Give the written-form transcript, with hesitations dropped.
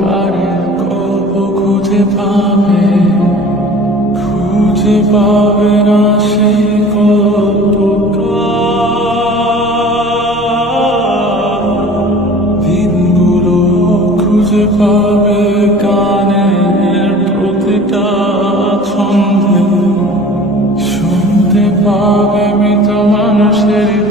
কারের গল্প খুঁজে পাবে না সেই গল্পকার। দিনগুলো খুঁজে পাবে গানের প্রতিটা ছন্দে, শুনতে পাবে মৃত মানুষের